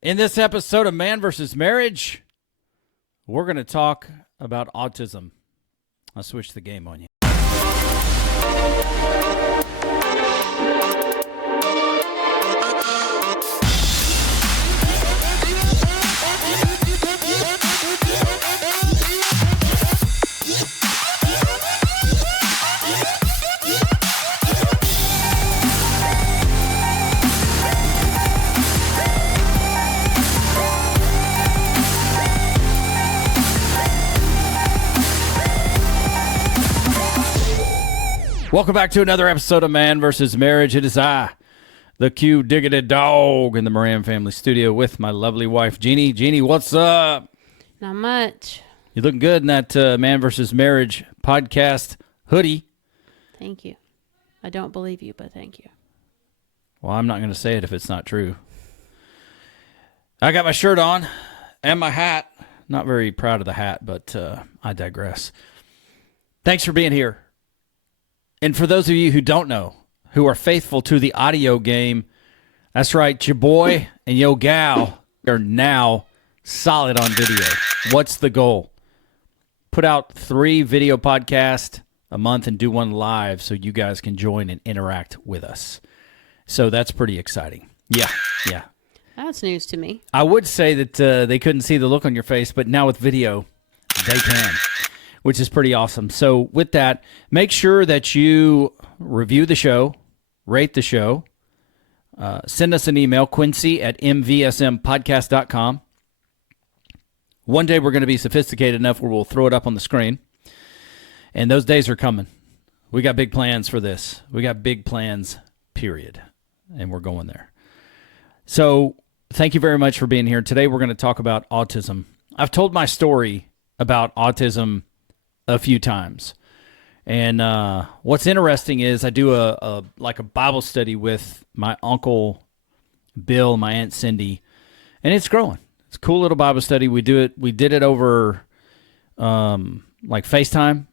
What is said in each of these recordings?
In this episode of Man vs. Marriage, we're going to talk about autism. I'll switch the game on you. Welcome back to another episode of Man vs. Marriage. It is I, the Q-diggity dog, in the Moran family studio with my lovely wife, Jeannie. Jeannie, what's up? Not much. You're looking good in that Man vs. Marriage podcast hoodie. Thank you. I don't believe you, but thank you. Well, I'm not going to say it if it's not true. I got my shirt on and my hat. Not very proud of the hat, but I digress. Thanks for being here. And for those of you who don't know, who are faithful to the audio game, that's right, your boy and your gal are now solid on video. What's the goal? Put out 3 video podcasts a month and do one live so you guys can join and interact with us. So that's pretty exciting. Yeah. That's news to me. I would say that they couldn't see the look on your face, but now with video, they can, which is pretty awesome. So with that, make sure that you review the show, rate the show, send us an email, quincy@mvsmpodcast.com. One day we're going to be sophisticated enough where we'll throw it up on the screen, and those days are coming. We got big plans for this. We got big plans, period, and we're going there. So thank you very much for being here. Today we're going to talk about autism. I've told my story about autism a few times. And what's interesting is I do a Bible study with my Uncle Bill, my Aunt Cindy, and it's growing. It's a cool little Bible study. We did it over FaceTime,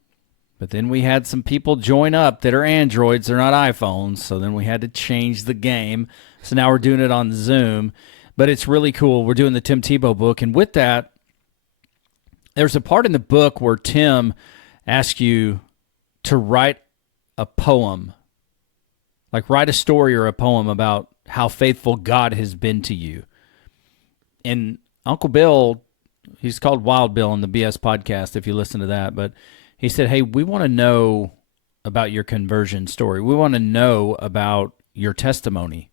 but then we had some people join up that are Androids, they're not iPhones, so then we had to change the game. So now we're doing it on Zoom, but it's really cool. We're doing the Tim Tebow book, and with that, there's a part in the book where Tim asks you to write a poem, like write a story or a poem about how faithful God has been to you. And Uncle Bill, he's called Wild Bill in the BS podcast, if you listen to that, but he said, hey, we want to know about your conversion story. We want to know about your testimony.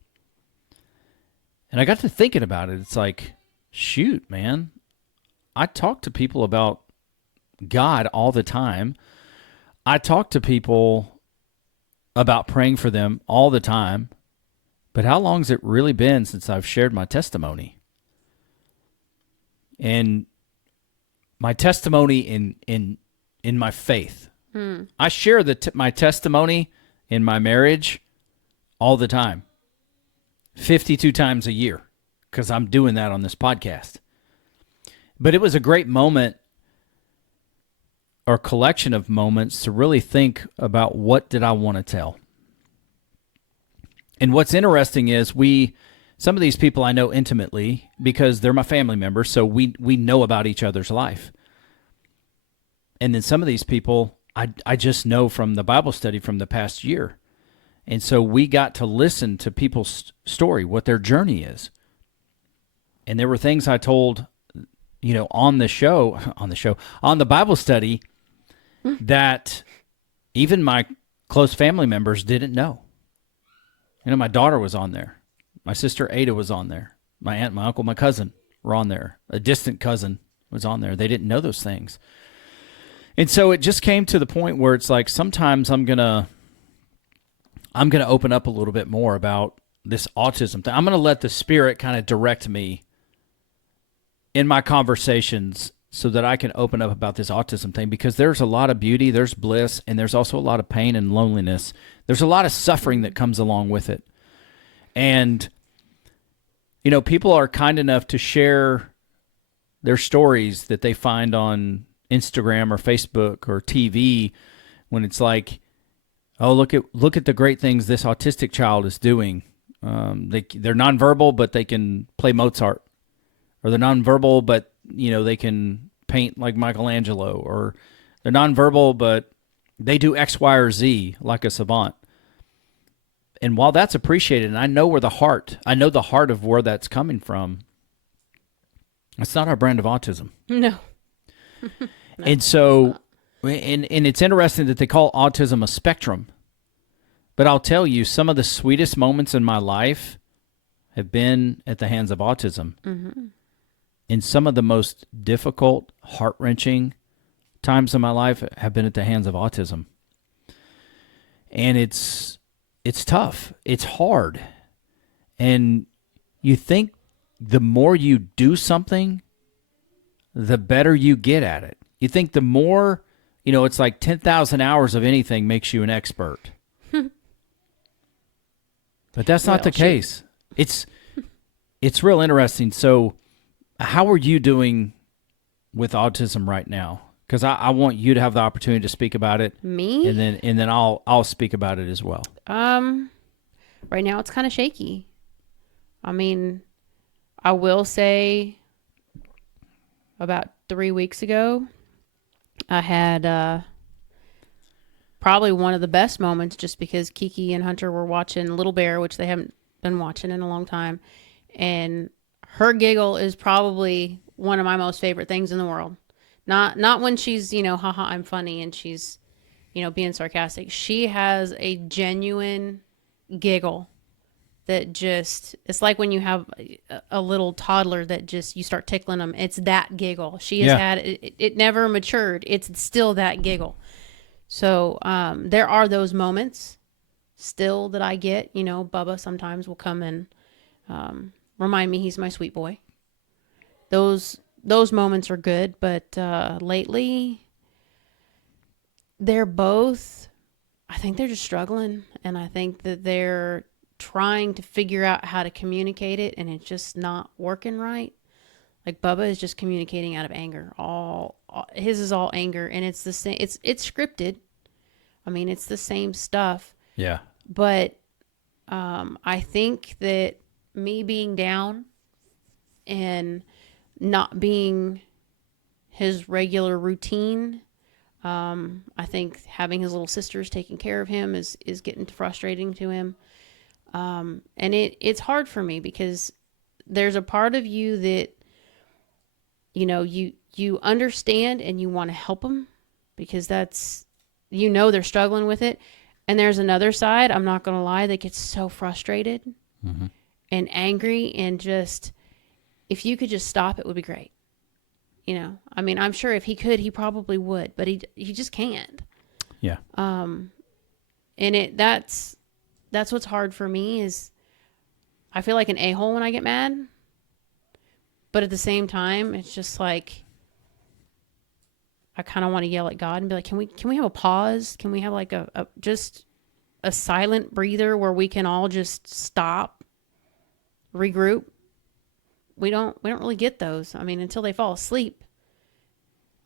And I got to thinking about it. It's like, shoot, man. I talk to people about God all the time. I talk to people about praying for them all the time. But how long has it really been since I've shared my testimony? And my testimony in my faith. I share my testimony in my marriage all the time. 52 times a year, because I'm doing that on this podcast. But it was a great moment or collection of moments to really think about what did I want to tell. And what's interesting is some of these people I know intimately because they're my family members, so we know about each other's life. And then some of these people I just know from the Bible study from the past year. And so we got to listen to people's story, what their journey is. And there were things I told on the Bible study that even my close family members didn't know. My daughter was on there. My sister Ada was on there. My aunt, my uncle, my cousin were on there. A distant cousin was on there. They didn't know those things. And so it just came to the point where it's like sometimes I'm going to open up a little bit more about this autism thing. I'm going to let the Spirit kind of direct me in my conversations so that I can open up about this autism thing, because there's a lot of beauty, there's bliss, and there's also a lot of pain and loneliness. There's a lot of suffering that comes along with it. And, people are kind enough to share their stories that they find on Instagram or Facebook or TV when it's like, oh, look at the great things this autistic child is doing. They're nonverbal, but they can play Mozart. or they're nonverbal, but they can paint like Michelangelo, or they're nonverbal, but they do X, Y, or Z like a savant. And while that's appreciated, and I know the heart of where that's coming from, it's not our brand of autism. No. And so, and it's interesting that they call autism a spectrum. But I'll tell you, some of the sweetest moments in my life have been at the hands of autism. Mm-hmm. And some of the most difficult, heart-wrenching times in my life have been at the hands of autism. And it's tough. It's hard. And you think the more you do something, the better you get at it. You think the more, it's like 10,000 hours of anything makes you an expert. But that's not the case. It's real interesting. So how are you doing with autism right now? Because I want you to have the opportunity to speak about it. Me? And then I'll speak about it as well. Right now it's kind of shaky. I mean, I will say about 3 weeks ago, I had probably one of the best moments, just because Kiki and Hunter were watching Little Bear, which they haven't been watching in a long time. And her giggle is probably one of my most favorite things in the world. Not when she's, haha, I'm funny and she's, being sarcastic. She has a genuine giggle that just, it's like when you have a little toddler that just, you start tickling them. It's that giggle. She has had, it never matured. It's still that giggle. So there are those moments still that I get. Bubba sometimes will come and remind me he's my sweet boy. Those moments are good, but lately they're both, I think they're just struggling, and I think that they're trying to figure out how to communicate it, and it's just not working right. Like Bubba is just communicating out of anger. His is all anger, and it's the same. It's scripted. I mean, it's the same stuff. Yeah. But I think that me being down and not being his regular routine, I think having his little sisters taking care of him is getting frustrating to him. And it's hard for me because there's a part of you that, you understand and you want to help them because that's, they're struggling with it. And there's another side, I'm not going to lie, that gets so frustrated and angry, and just, if you could just stop, it would be great. I mean, I'm sure if he could, he probably would, but he just can't. Yeah. And that's what's hard for me is I feel like an a-hole when I get mad, but at the same time, it's just like, I kind of want to yell at God and be like, can we have a pause? Can we have like just a silent breather where we can all just stop, regroup? We don't really get those. I mean, until they fall asleep.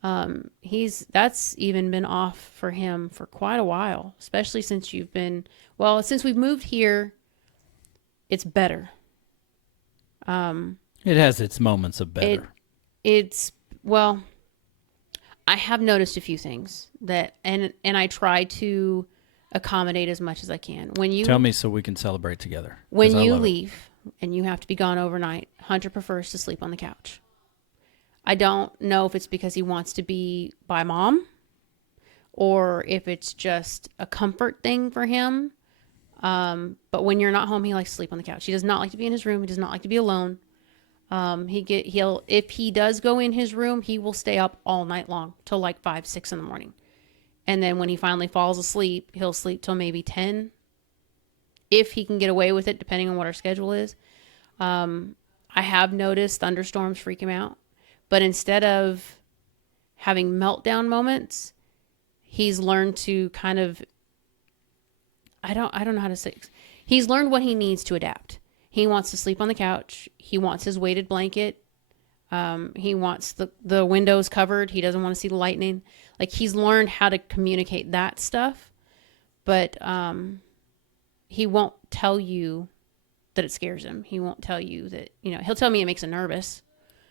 That's even been off for him for quite a while, especially since since we've moved here, it's better. It has its moments of better. I have noticed a few things that, and I try to accommodate as much as I can. Tell me so we can celebrate together. When you leave and you have to be gone overnight, Hunter prefers to sleep on the couch. I don't know if it's because he wants to be by mom or if it's just a comfort thing for him. But when you're not home, he likes to sleep on the couch. He does not like to be in his room. He does not like to be alone. If he does go in his room, he will stay up all night long till like 5, 6 in the morning. And then when he finally falls asleep, he'll sleep till maybe 10. If he can get away with it, depending on what our schedule is. I have noticed thunderstorms freak him out, but instead of having meltdown moments, he's learned to kind of, I don't know how to say, he's learned what he needs to adapt. He wants to sleep on the couch. He wants his weighted blanket. He wants the windows covered. He doesn't want to see the lightning. Like, he's learned how to communicate that stuff, but he won't tell you that it scares him. He won't tell you that, he'll tell me it makes him nervous.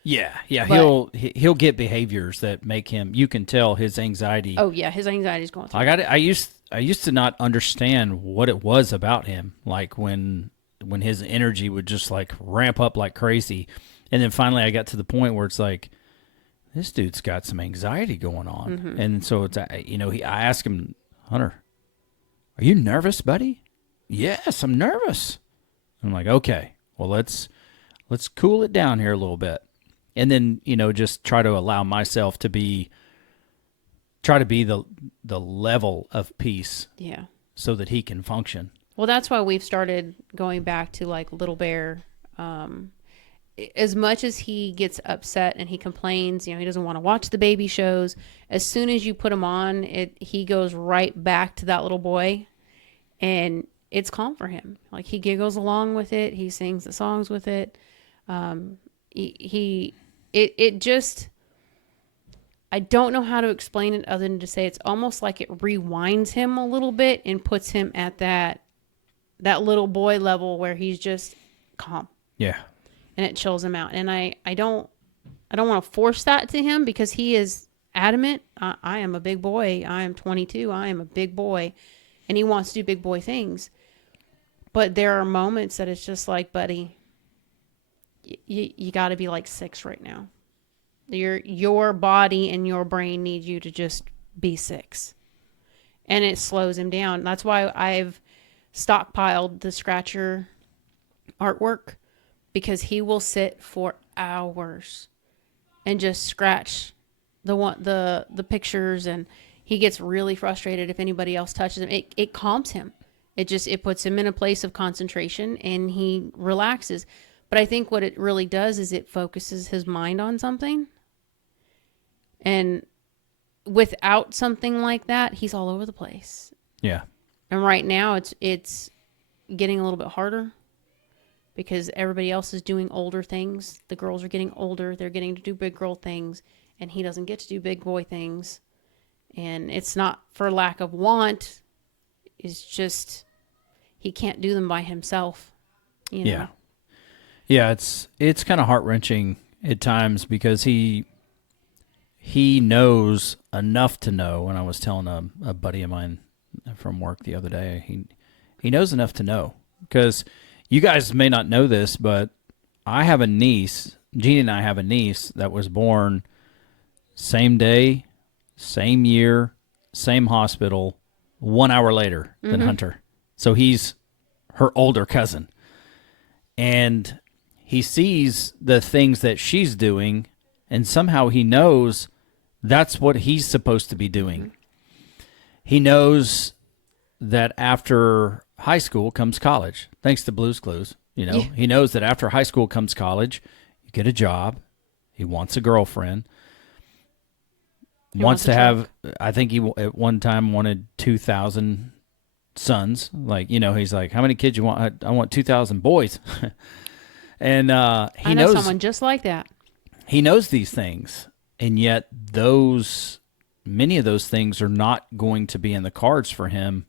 Yeah. But- He'll get behaviors that make him. You can tell his anxiety. Oh yeah, his anxiety is going through. I used to not understand what it was about him. Like when his energy would just like ramp up like crazy, and then finally I got to the point where it's like, this dude's got some anxiety going on, and so it's I asked him, Hunter, are you nervous, buddy? Yes, I'm nervous. I'm like, okay, well let's cool it down here a little bit. And then, just try to allow myself to be the level of peace Yeah. so that he can function. Well, that's why we've started going back to like Little Bear. As much as he gets upset and he complains, he doesn't want to watch the baby shows. As soon as you put him on, he goes right back to that little boy, and it's calm for him. Like he giggles along with it. He sings the songs with it. It just, I don't know how to explain it other than to say it's almost like it rewinds him a little bit and puts him at that little boy level where he's just calm. Yeah. And it chills him out. And I don't want to force that to him because he is adamant. I am a big boy. I am 22. I am a big boy. And he wants to do big boy things. But there are moments that it's just like, buddy, you got to be like 6 right now. Your body and your brain need you to just be 6. And it slows him down. That's why I've stockpiled the scratcher artwork, because he will sit for hours and just scratch the pictures, and he gets really frustrated if anybody else touches him. It calms him. It puts him in a place of concentration and he relaxes. But I think what it really does is it focuses his mind on something. And without something like that, he's all over the place. Yeah. And right now it's getting a little bit harder because everybody else is doing older things. The girls are getting older. They're getting to do big girl things, and he doesn't get to do big boy things. And it's not for lack of want. It's just he can't do them by himself. Yeah. Yeah, it's kind of heart-wrenching at times because he knows enough to know. And I was telling a buddy of mine from work the other day, he knows enough to know, because you guys may not know this, but I have a niece, Jeannie and I have a niece that was born same day, same year, same hospital, 1 hour later than Hunter. So he's her older cousin. And he sees the things that she's doing, and somehow he knows that's what he's supposed to be doing. He knows that after high school comes college, thanks to Blue's Clues. He knows that after high school comes college, you get a job. He wants a girlfriend. Wants to have, I think he at one time wanted 2,000 sons. Like, he's like, how many kids you want? I want 2,000 boys. And he knows someone just like that. He knows these things, and yet many of those things are not going to be in the cards for him,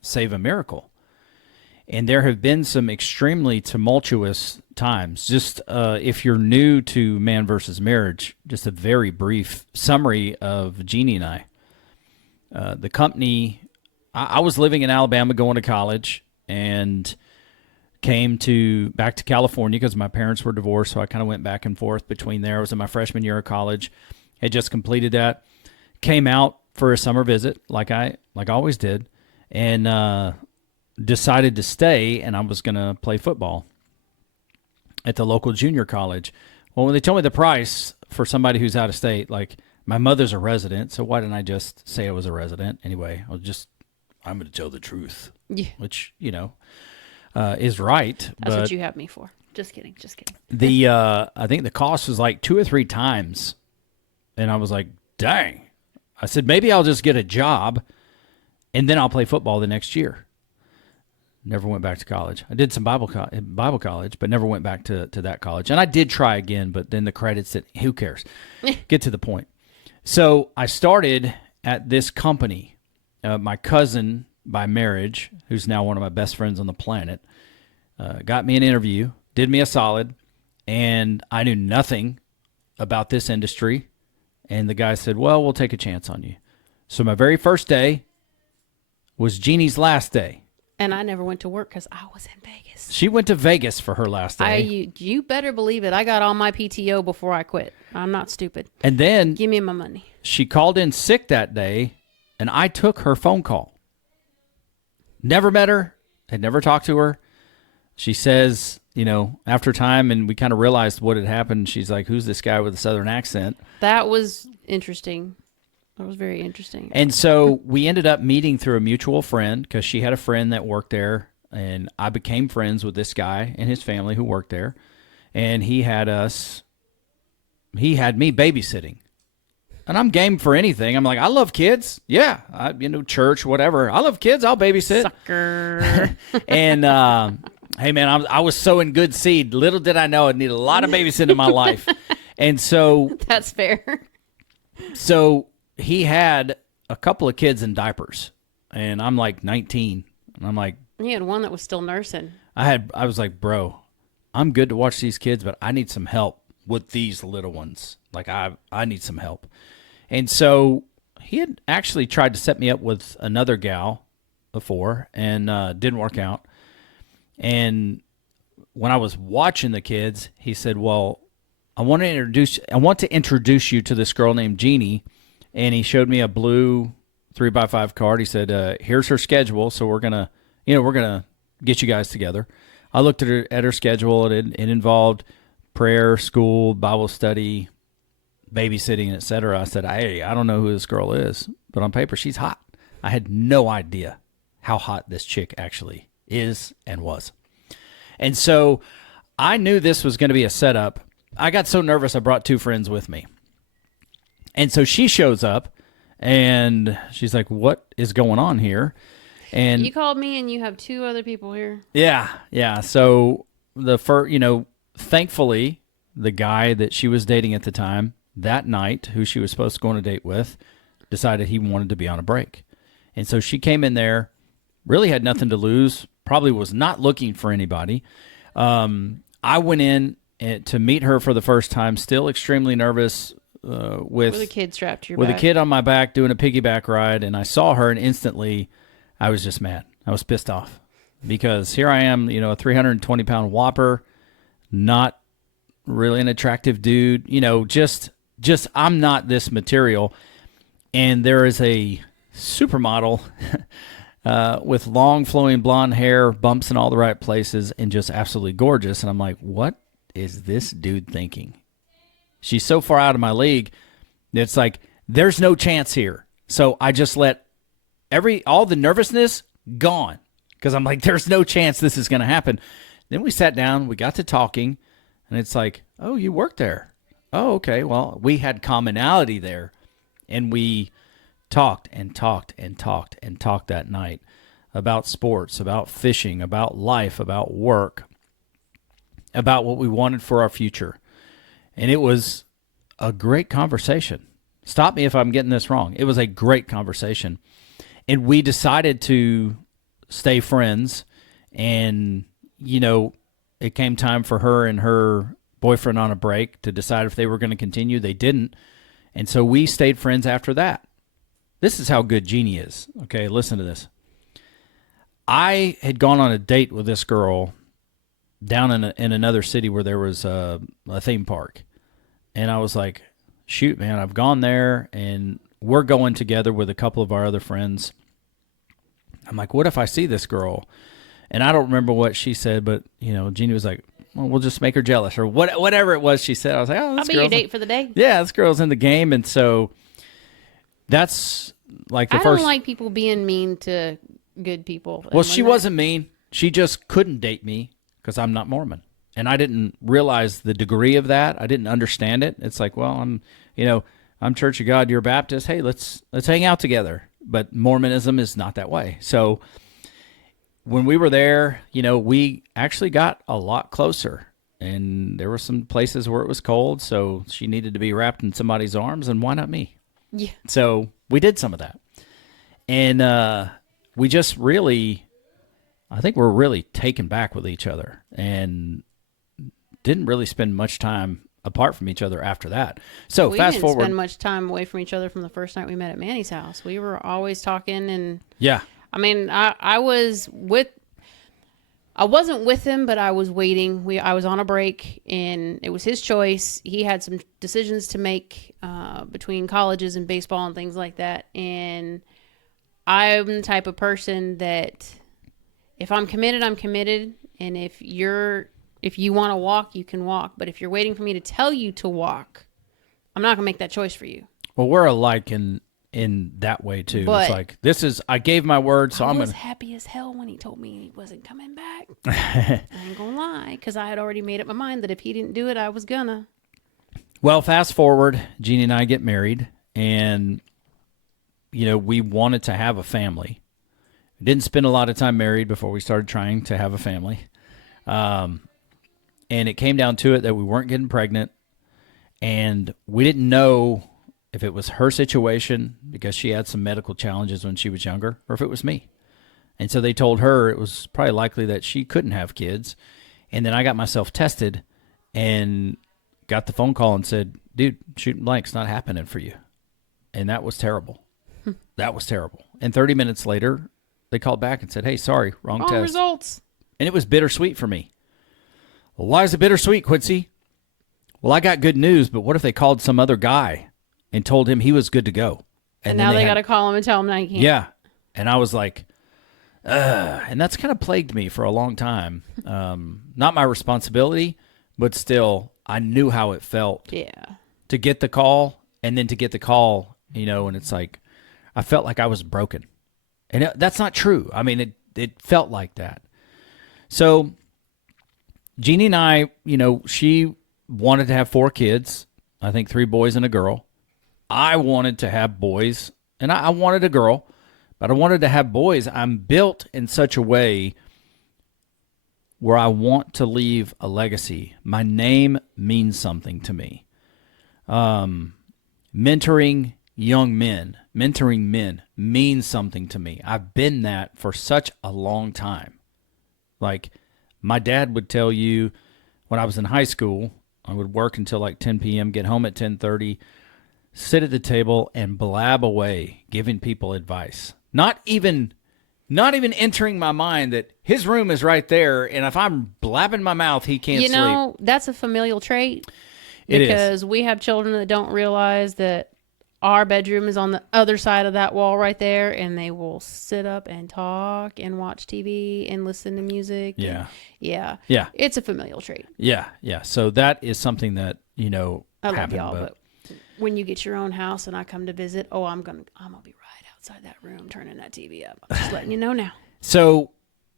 save a miracle. And there have been some extremely tumultuous times. Just if you're new to Man vs. Marriage, just a very brief summary of Jeannie and I. The company, I was living in Alabama going to college, and came back to California because my parents were divorced, so I kind of went back and forth between there. I was in my freshman year of college, had just completed that, came out for a summer visit like I always did, and decided to stay, and I was going to play football at the local junior college. Well, when they told me the price for somebody who's out of state, like, my mother's a resident, so why didn't I just say I was a resident? Anyway, I'm going to tell the truth, which, is right. That's what you have me for. Just kidding. I think the cost was like 2 or 3 times. And I was like, dang. I said, maybe I'll just get a job and then I'll play football the next year. Never went back to college. I did some Bible college, but never went back to that college. And I did try again, but then the credits said, who cares? Get to the point. So I started at this company. My cousin by marriage, who's now one of my best friends on the planet, got me an interview, did me a solid, and I knew nothing about this industry. And the guy said, well, we'll take a chance on you. So my very first day was Jeannie's last day. And I never went to work because I was in Vegas. She went to Vegas for her last day. You better believe it. I got all my PTO before I quit. I'm not stupid. And then Give me my money. she called in sick that day, and I took her phone call. Never met her, had never talked to her. She says, after time, and we kind of realized what had happened, she's like, who's this guy with a Southern accent? That was interesting. That was very interesting. And so we ended up meeting through a mutual friend because she had a friend that worked there, and I became friends with this guy and his family who worked there. And he had me babysitting. And I'm game for anything. I'm like, I love kids. Yeah. Church, whatever. I love kids. I'll babysit. Sucker. And, hey, man, I was sowing good seed. Little did I know I'd need a lot of babysitting in my life. And so. That's fair. So he had a couple of kids in diapers. And I'm like 19. And I'm like. He had one that was still nursing. I was like, bro, I'm good to watch these kids, but I need some help with these little ones. Like, I need some help. And so he had actually tried to set me up with another gal before and didn't work out. And when I was watching the kids, he said, well, I want to introduce you to this girl named Jeannie. And he showed me a blue 3x5 card. He said, here's her schedule. So we're going to get you guys together. I looked at her schedule. It involved prayer, school, Bible study, babysitting, etc. I said, hey, I don't know who this girl is, but on paper, she's hot. I had no idea how hot this chick actually is and was. And so I knew this was going to be a setup. I got so nervous, I brought two friends with me. And so she shows up, and she's like, what is going on here? And you called me, and you have two other people here. Yeah. So thankfully, the guy that she was dating at the time, that night, who she was supposed to go on a date with, decided he wanted to be on a break. And so she came in there, really had nothing to lose, probably was not looking for anybody. I went in to meet her for the first time, still extremely nervous with a kid strapped to your back. With back. A kid on my back doing a piggyback ride, and I saw her, and instantly I was just mad. I was pissed off because here I am, a 320-pound whopper, not really an attractive dude, just I'm not this material. And there is a supermodel with long flowing blonde hair, bumps in all the right places, and just absolutely gorgeous. And I'm like, what is this dude thinking? She's so far out of my league. It's like, there's no chance here. So I just let all the nervousness gone because I'm like, there's no chance this is going to happen. Then we sat down, we got to talking, and it's like, oh, you work there. Oh, okay. Well, we had commonality there, and we talked and talked and talked and talked that night about sports, about fishing, about life, about work, about what we wanted for our future. And it was a great conversation. Stop me if I'm getting this wrong. It was a great conversation. And we decided to stay friends. And, it came time for her and her boyfriend on a break to decide if they were going to continue. They didn't. And so we stayed friends after that. This is how good Jeannie is. Okay, listen to this. I had gone on a date with this girl down in another city where there was a theme park. And I was like, shoot, man, I've gone there, and we're going together with a couple of our other friends. I'm like, what if I see this girl? And I don't remember what she said, but, Jeannie was like, well, we'll just make her jealous, or whatever it was she said. I was like, oh, this I'll be your date for the day. Yeah, this girl's in the game. And so that's like the I first. don't like people being mean to good people. Well, she wasn't mean. She just couldn't date me because I'm not Mormon. And I didn't realize the degree of that. I didn't understand it. It's like, well, I'm Church of God, you're Baptist. Hey, let's hang out together. But Mormonism is not that way. So when we were there, we actually got a lot closer. And there were some places where it was cold, so she needed to be wrapped in somebody's arms, and why not me? Yeah. So we did some of that. And we just really, I think we're really taken back with each other. And didn't really spend much time apart from each other after that. So We fast didn't forward. spend much time away from each other from the first night we met at Manny's house. We were always talking, and Yeah. I mean, I wasn't with him, but I was waiting. I was on a break, and it was his choice. He had some decisions to make between colleges and baseball and things like that. And I'm the type of person that if I'm committed, I'm committed. And if you want to walk, you can walk. But if you're waiting for me to tell you to walk, I'm not gonna make that choice for you. Well, we're alike in that way too. But it's like, I gave my word, so I I'm was gonna. happy as hell when he told me he wasn't coming back. I ain't gonna lie, because I had already made up my mind that if he didn't do it, I was gonna. Well, fast forward, Jeannie and I get married, and we wanted to have a family. We didn't spend a lot of time married before we started trying to have a family, and it came down to it that we weren't getting pregnant, and we didn't know if it was her situation because she had some medical challenges when she was younger, or if it was me. And so they told her it was probably likely that she couldn't have kids. And then I got myself tested and got the phone call and said, dude, shooting blank's not happening for you. And that was terrible. That was terrible. And 30 minutes later, they called back and said, hey, sorry, wrong test. Results. And it was bittersweet for me. Well, why is it bittersweet, Quincy? Well, I got good news, but what if they called some other guy and told him he was good to go? And now they got to call him and tell him now he can't. Yeah. And I was like, and that's kind of plagued me for a long time. Not my responsibility, but still, I knew how it felt. Yeah. To get the call, and then to get the call, and it's like, I felt like I was broken. And that's not true. I mean, it felt like that. So, Jeannie and I, she wanted to have 4 kids, I think 3 boys and a girl. I wanted to have boys, and I wanted a girl, but I wanted to have boys. I'm built in such a way where I want to leave a legacy. My name means something to me. Mentoring young men, mentoring men means something to me. I've been that for such a long time. Like, my dad would tell you when I was in high school, I would work until like 10 p.m., get home at 10:30, sit at the table and blab away, giving people advice. Not even entering my mind that his room is right there, and if I'm blabbing my mouth, he can't sleep. That's a familial trait. It is. Because we have children that don't realize that our bedroom is on the other side of that wall right there, and they will sit up and talk and watch TV and listen to music. Yeah. Yeah. It's a familial trait. Yeah. So that is something that, I love happened. y'all, but when you get your own house and I come to visit, I'm gonna be right outside that room turning that TV up. I'm just letting you know now. So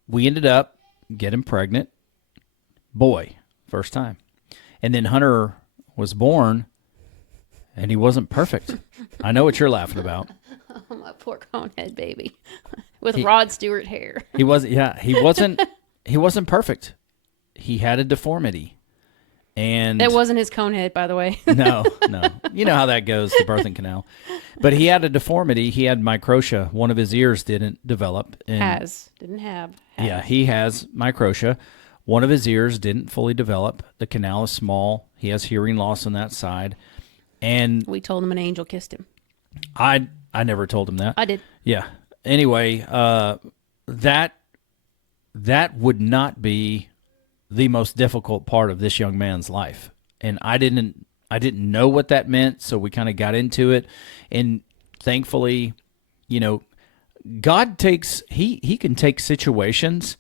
we ended up getting pregnant. Boy, first time. And then Hunter was born, and he wasn't perfect. I know what you're laughing about. Oh, my poor conehead baby with Rod Stewart hair. He wasn't perfect. He had a deformity. And that wasn't his conehead, by the way. No. You know how that goes, the birthing canal. But he had a deformity. He had microtia. One of his ears didn't develop. Didn't have. Yeah, he has microtia. One of his ears didn't fully develop. The canal is small. He has hearing loss on that side. And we told him an angel kissed him. I never told him that. I did. Yeah. Anyway, that would not be the most difficult part of this young man's life. And I didn't know what that meant, so we kind of got into it. And thankfully, God he can take situations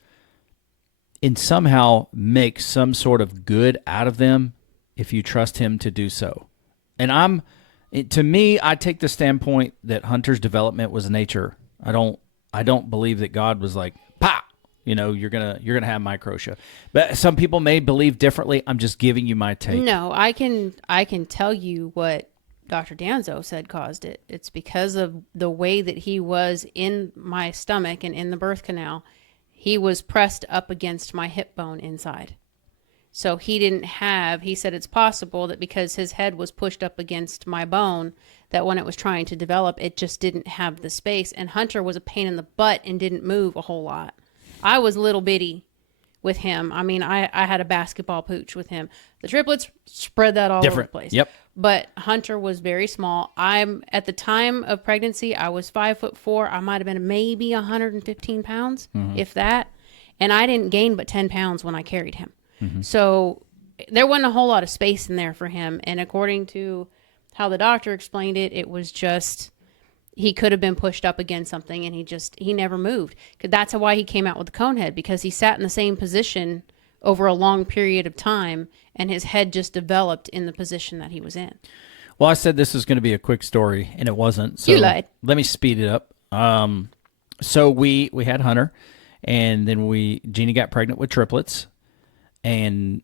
and somehow make some sort of good out of them if you trust him to do so. And to me, I take the standpoint that Hunter's development was nature. I don't believe that God was like, "Pa, you're gonna have microtia." But some people may believe differently. I'm just giving you my take. No, I can tell you what Dr. Danzo said caused it. It's because of the way that he was in my stomach and in the birth canal. He was pressed up against my hip bone inside. So he said it's possible that because his head was pushed up against my bone, that when it was trying to develop, it just didn't have the space. And Hunter was a pain in the butt and didn't move a whole lot. I was little bitty with him. I mean, I had a basketball pooch with him. The triplets spread that all over the place. Yep. But Hunter was very small. At the time of pregnancy, I was 5'4". I might have been maybe 115 pounds, if that. And I didn't gain but 10 pounds when I carried him. So there wasn't a whole lot of space in there for him. And according to how the doctor explained it, it was just, he could have been pushed up against something and he never moved. That's why he came out with the cone head, because he sat in the same position over a long period of time and his head just developed in the position that he was in. Well, I said this was going to be a quick story, and it wasn't. So You lied. Let me speed it up. So we had Hunter, and then Jeannie got pregnant with triplets, and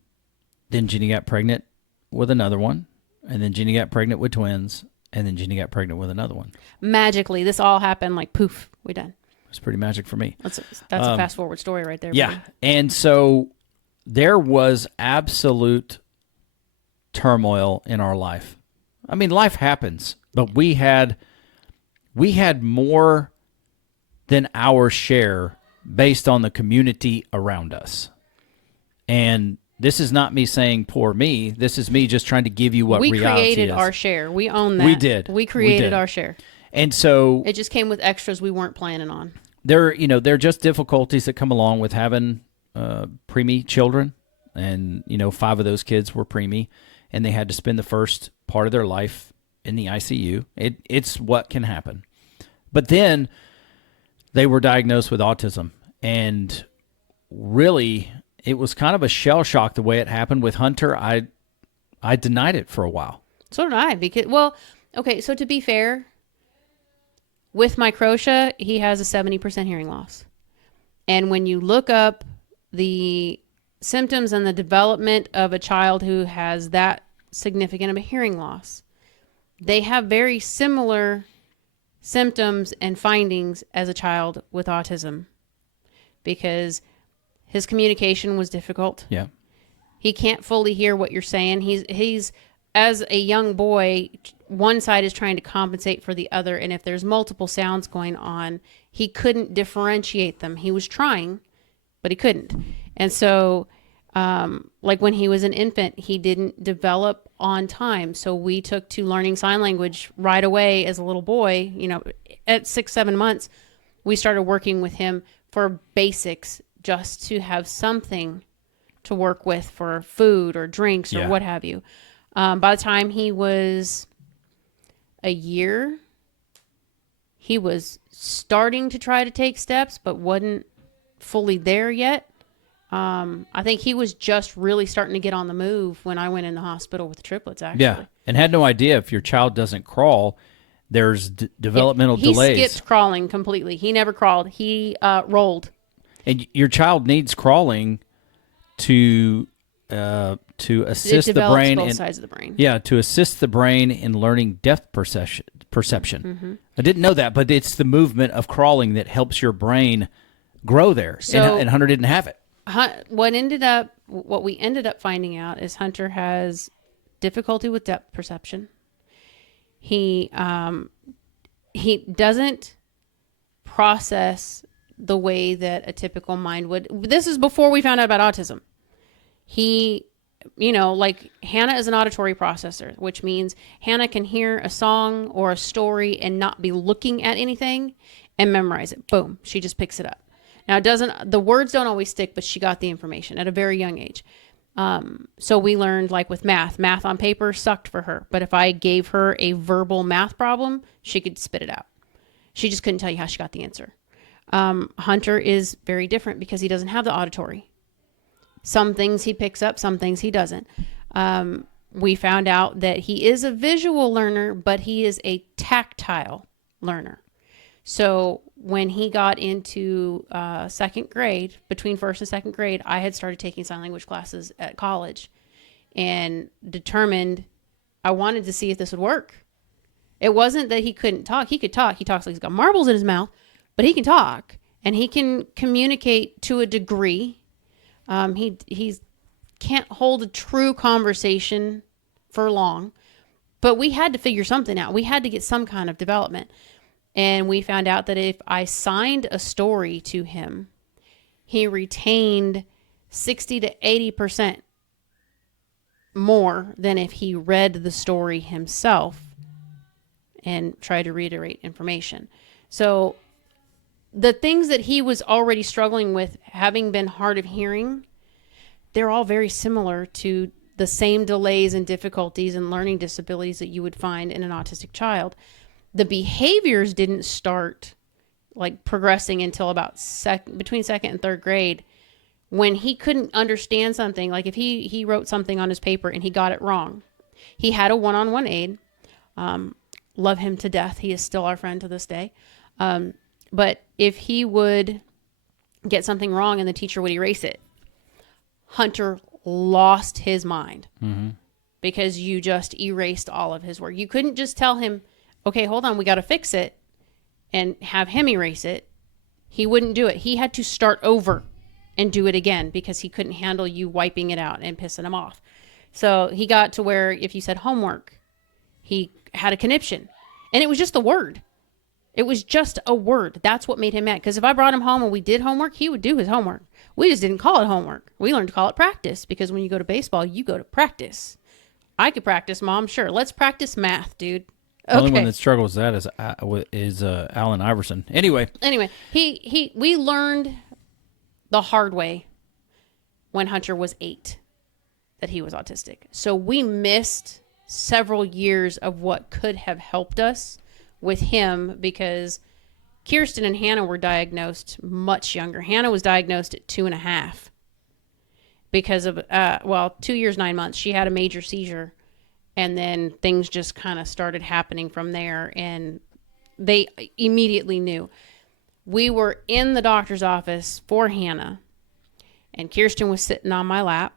then Jeannie got pregnant with another one, and then Jeannie got pregnant with twins, and then Jeannie got pregnant with another one. Magically, this all happened like poof, we done. It's pretty magic for me. That's a fast forward story right there. Yeah, buddy. and so there was absolute turmoil in our life. I mean, life happens, but we had more than our share based on the community around us. And this is not me saying poor me. This is me just trying to give you what reality is. We created our share. We own that. We did. We created We did. our share. And so It just came with extras we weren't planning on. there are just difficulties that come along with having preemie children. And, 5 of those kids were preemie, and they had to spend the first part of their life in the ICU. It's what can happen. But then they were diagnosed with autism, and really it was kind of a shell shock the way it happened with Hunter. I denied it for a while. So did I. So to be fair, with microtia, he has a 70% hearing loss. And when you look up the symptoms and the development of a child who has that significant of a hearing loss, they have very similar symptoms and findings as a child with autism, because his communication was difficult. Yeah. He can't fully hear what you're saying. He's as a young boy, one side is trying to compensate for the other, and if there's multiple sounds going on, he couldn't differentiate them. He was trying, but he couldn't. And so, like when he was an infant, he didn't develop on time. So we took to learning sign language right away as a little boy. At 6-7 months, we started working with him for basics, just to have something to work with for food or drinks or what have you. By the time he was a year, he was starting to try to take steps, but wasn't fully there yet. I think he was just really starting to get on the move when I went in the hospital with the triplets, actually. Yeah, and had no idea if your child doesn't crawl, there's developmental delays. He skipped crawling completely. He never crawled. He rolled. And your child needs crawling to assist the brain both in sides of the brain. Yeah, to assist the brain in learning depth perception. Mm-hmm. I didn't know that, but it's the movement of crawling that helps your brain grow there. So, and Hunter didn't have it. What we ended up finding out is Hunter has difficulty with depth perception. He doesn't process the way that a typical mind would. This is before we found out about autism. He, like Hannah is an auditory processor, which means Hannah can hear a song or a story and not be looking at anything and memorize it. Boom. She just picks it up. Now the words don't always stick, but she got the information at a very young age. So we learned, like with math on paper sucked for her. But if I gave her a verbal math problem, she could spit it out. She just couldn't tell you how she got the answer. Hunter is very different because he doesn't have the auditory. Some things he picks up, some things he doesn't. We found out that he is a visual learner, but he is a tactile learner. So when he got into second grade, between first and second grade, I had started taking sign language classes at college and determined I wanted to see if this would work. It wasn't that he couldn't talk. He could talk. He talks like he's got marbles in his mouth, but he can talk and he can communicate to a degree. He can't hold a true conversation for long, but we had to figure something out. We had to get some kind of development. And we found out that if I signed a story to him, he retained 60 to 80% more than if he read the story himself and tried to reiterate information. So the things that he was already struggling with, having been hard of hearing, they're all very similar to the same delays and difficulties and learning disabilities that you would find in an autistic child. The behaviors didn't start like progressing until about between second and third grade, when he couldn't understand something. Like if he wrote something on his paper and he got it wrong, he had a one-on-one aide. Love him to death. He is still our friend to this day. But if he would get something wrong and the teacher would erase it, Hunter lost his mind because you just erased all of his work. You couldn't just tell him, okay, hold on, we got to fix it, and have him erase it. He wouldn't do it. He had to start over and do it again because he couldn't handle you wiping it out and pissing him off. So he got to where if you said homework, he had a conniption. And it was just a word. It was just a word. That's what made him mad. Because if I brought him home and we did homework, he would do his homework. We just didn't call it homework. We learned to call it practice, because when you go to baseball, you go to practice. I could practice, Mom. Sure. Let's practice math, dude. The only one that struggles with that is Allen Iverson. Anyway, we learned the hard way when Hunter was 8 that he was autistic. So we missed several years of what could have helped us with him, because Kirsten and Hannah were diagnosed much younger. Hannah was diagnosed at 2.5 because of 2 years 9 months. She had a major seizure. And then things just kind of started happening from there, and they immediately knew. We were in the doctor's office for Hannah, and Kirsten was sitting on my lap,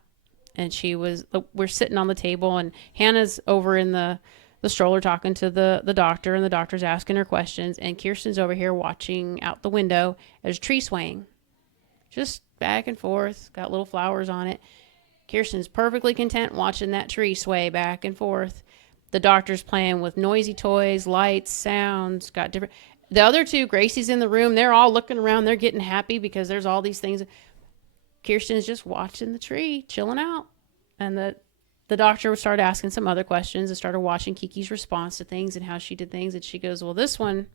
and we're sitting on the table, and Hannah's over in the stroller talking to the doctor, and the doctor's asking her questions, and Kirsten's over here watching out the window. There's a tree swaying, just back and forth, got little flowers on it. Kirsten's perfectly content watching that tree sway back and forth. The doctor's playing with noisy toys, lights, sounds, got different. The other two, Gracie's in the room. They're all looking around. They're getting happy because there's all these things. Kirsten's just watching the tree, chilling out. And the doctor started asking some other questions and started watching Kiki's response to things and how she did things. And she goes, well, this one,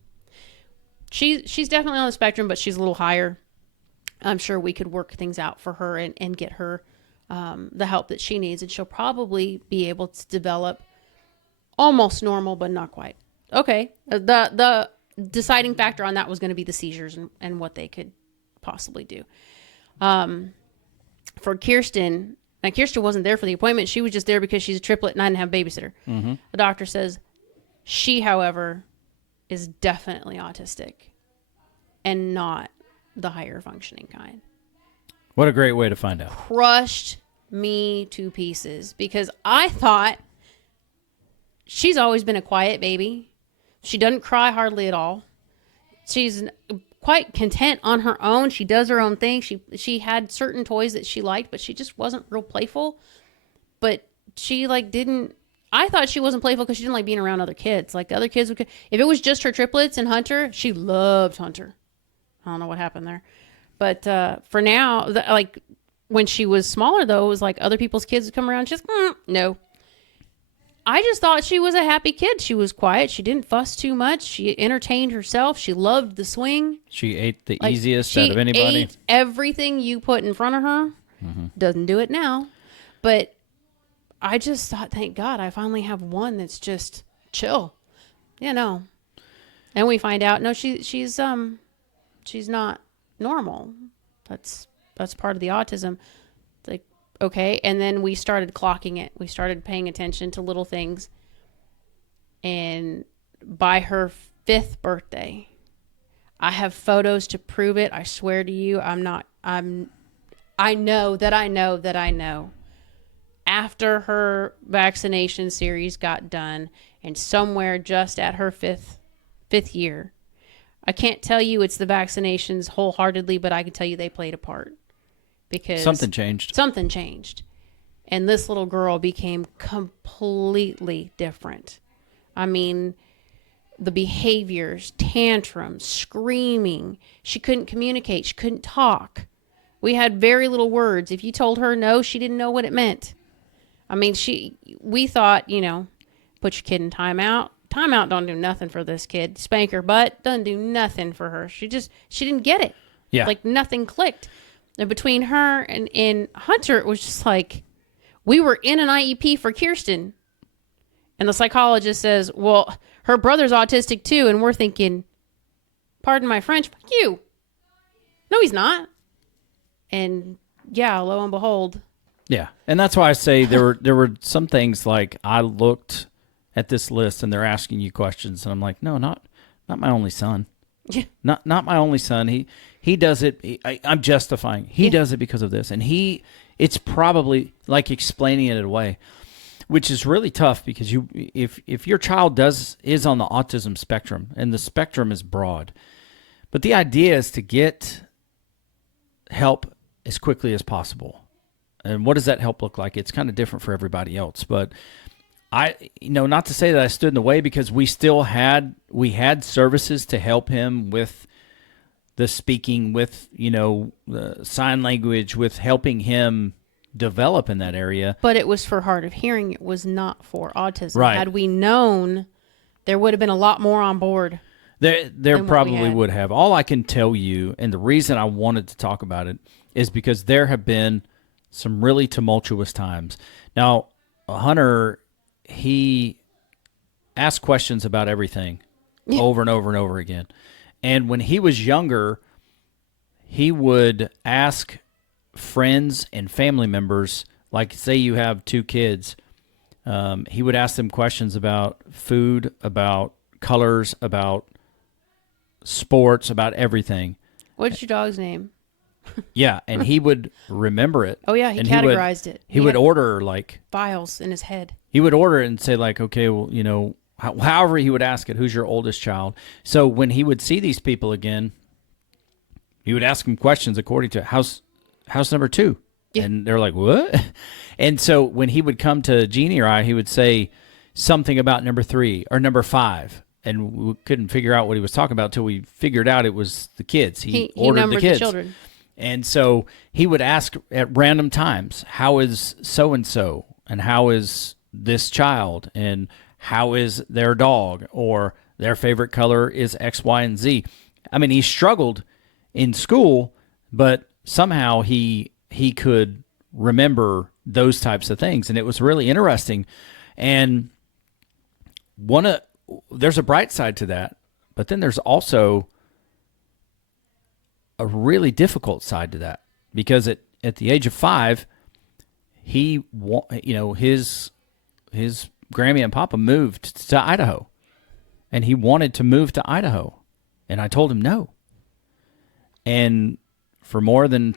she's definitely on the spectrum, but she's a little higher. I'm sure we could work things out for her and get her the help that she needs, and she'll probably be able to develop almost normal, but not quite. Okay. The deciding factor on that was going to be the seizures and what they could possibly do. For Kirsten, now Kirsten wasn't there for the appointment. She was just there because she's a triplet and I didn't have a babysitter. Mm-hmm. The doctor says she, however, is definitely autistic and not the higher functioning kind. What a great way to find out. Crushed me to pieces, because I thought she's always been a quiet baby. She doesn't cry hardly at all. She's quite content on her own. She does her own thing. She had certain toys that she liked, but she just wasn't real playful. But she didn't. I thought she wasn't playful because she didn't like being around other kids. Like the other kids would. If it was just her triplets and Hunter, she loved Hunter. I don't know what happened there. But for now, when she was smaller, though, it was like other people's kids would come around. She's no. I just thought she was a happy kid. She was quiet. She didn't fuss too much. She entertained herself. She loved the swing. She ate the easiest out of anybody. She ate everything you put in front of her. Mm-hmm. Doesn't do it now. But I just thought, thank God, I finally have one that's just chill. And we find out, no, she's not normal. That's part of the autism. It's like, okay. And then we started clocking it. We started paying attention to little things. And by her 5th birthday, I have photos to prove it. I swear to you, I know that I know. After her vaccination series got done, and somewhere just at her fifth year, I can't tell you it's the vaccinations wholeheartedly, but I can tell you they played a part, because something changed. And this little girl became completely different. I mean, the behaviors, tantrums, screaming. She couldn't communicate. She couldn't talk. We had very little words. If you told her no, she didn't know what it meant. I mean, we thought, put your kid in timeout. Timeout don't do nothing for this kid. Spank her butt doesn't do nothing for her. She didn't get it. Yeah. Like nothing clicked. And between her and Hunter, it was just like, we were in an IEP for Kirsten. And the psychologist says, well, her brother's autistic too. And we're thinking, pardon my French, fuck you. No, he's not. And yeah, lo and behold. Yeah. And that's why I say there were some things like I looked at this list and they're asking you questions. And I'm like, no, not my only son. Yeah. Not my only son. He does it. I'm justifying. He does it because of this. And it's probably like explaining it away, which is really tough because if your child is on the autism spectrum, and the spectrum is broad, but the idea is to get help as quickly as possible. And what does that help look like? It's kind of different for everybody else, but not to say that I stood in the way, because we had services to help him with the speaking, with, the sign language, with helping him develop in that area. But it was for hard of hearing. It was not for autism. Right. Had we known, there would have been a lot more on board. There probably would have. All I can tell you, and the reason I wanted to talk about it, is because there have been some really tumultuous times. Now, Hunter, he asked questions about everything over and over and over again. And when he was younger, he would ask friends and family members, like say you have 2 kids, he would ask them questions about food, about colors, about sports, about everything. What's your dog's name? Yeah, and he would remember it. Oh, yeah, he and categorized it. He would order, like... files in his head. He would order it and say, like, okay, well, however he would ask it, who's your oldest child? So when he would see these people again, he would ask them questions according to house number 2. Yeah. And they're like, what? And so when he would come to Jeannie or I, he would say something about number 3 or number 5. And we couldn't figure out what he was talking about until we figured out it was the kids. He ordered the kids. The children. And so he would ask at random times, how is so-and-so? And how is this child? And how is their dog? Or their favorite color is X, Y, and Z. I mean, he struggled in school, but somehow he could remember those types of things. And it was really interesting. And there's a bright side to that, but then there's also a really difficult side to that, because at the age of 5, his Grammy and Papa moved to Idaho, and he wanted to move to Idaho, and I told him no. And for more than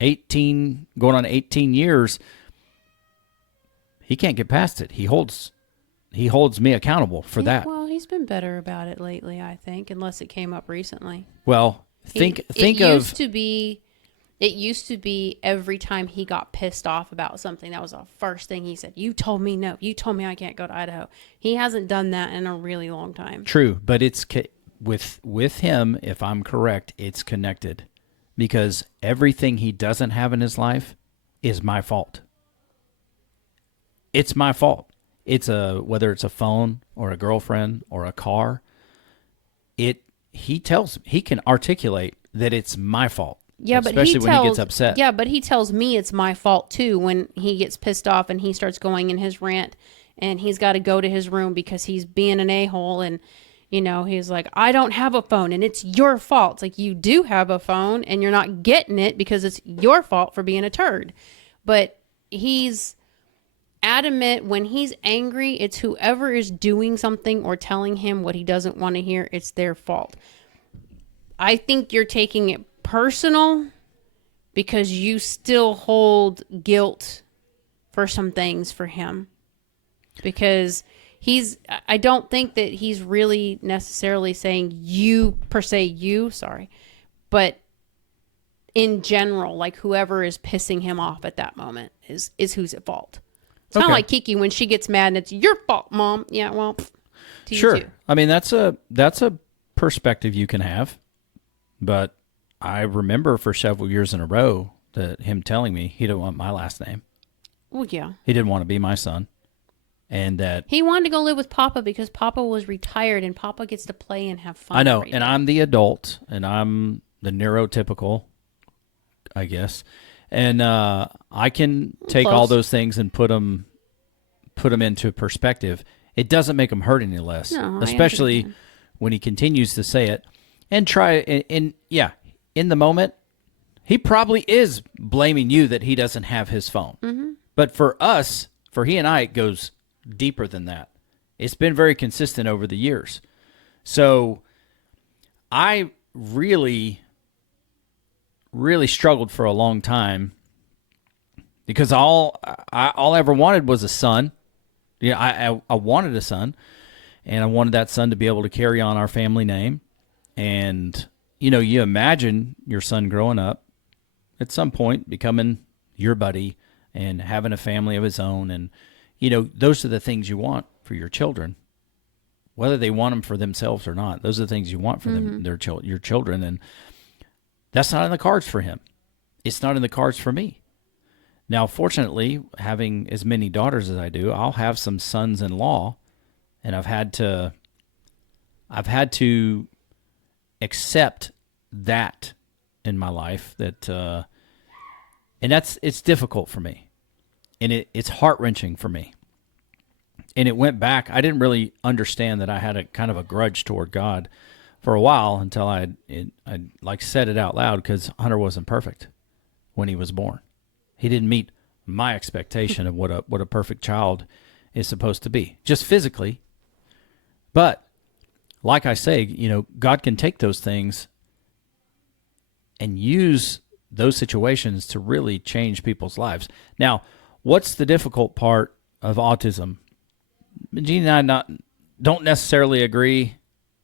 18, going on 18 years, he can't get past it. He holds me accountable for that. Well, he's been better about it lately, I think, unless it came up recently. Well, It used to be every time he got pissed off about something, that was the first thing he said. You told me no. You told me I can't go to Idaho. He hasn't done that in a really long time. True, but it's with him, if I'm correct, it's connected, because everything he doesn't have in his life is my fault. It's my fault. Whether it's a phone or a girlfriend or a car, he can articulate that it's my fault. Yeah, especially when he gets upset. Yeah, but he tells me it's my fault too when he gets pissed off and he starts going in his rant, and he's got to go to his room because he's being an a-hole, and he's like, I don't have a phone and it's your fault. It's like, you do have a phone and you're not getting it because it's your fault for being a turd. But he's adamant when he's angry, it's whoever is doing something or telling him what he doesn't want to hear, it's their fault. I think you're taking it personal because you still hold guilt for some things for him, because I don't think that he's really necessarily saying you per se, but in general, like whoever is pissing him off at that moment is who's at fault. It's kind of like Kiki when she gets mad and it's your fault, Mom. Yeah, well, to sure. You too. I mean, that's a perspective you can have, but I remember for several years in a row that him telling me he didn't want my last name. Well, yeah. He didn't want to be my son. And that He wanted to go live with Papa because Papa was retired and Papa gets to play and have fun. I know, every and day. I'm the adult, and I'm the neurotypical, I guess, and I can take all Close. those things and put them into perspective. It doesn't make him hurt any less, No, I especially understand. when he continues to say it and try. And yeah, in the moment, he probably is blaming you that he doesn't have his phone. Mm-hmm. But for us, for he and I, it goes deeper than that. It's been very consistent over the years. So I really, really struggled for a long time because all I ever wanted was a son. Yeah, I wanted a son, and I wanted that son to be able to carry on our family name. And, you imagine your son growing up at some point becoming your buddy and having a family of his own. And, those are the things you want for your children, whether they want them for themselves or not. Those are the things you want for them, your children. And that's not in the cards for him. It's not in the cards for me. Now, fortunately, having as many daughters as I do, I'll have some sons-in-law, and I've had to accept that in my life. And it's difficult for me, and it's heart-wrenching for me. And it went back. I didn't really understand that I had a kind of a grudge toward God for a while until I said it out loud, because Hunter wasn't perfect when he was born. He didn't meet my expectation of what a perfect child is supposed to be, just physically. But like I say, God can take those things and use those situations to really change people's lives. Now, what's the difficult part of autism? Gene and I don't necessarily agree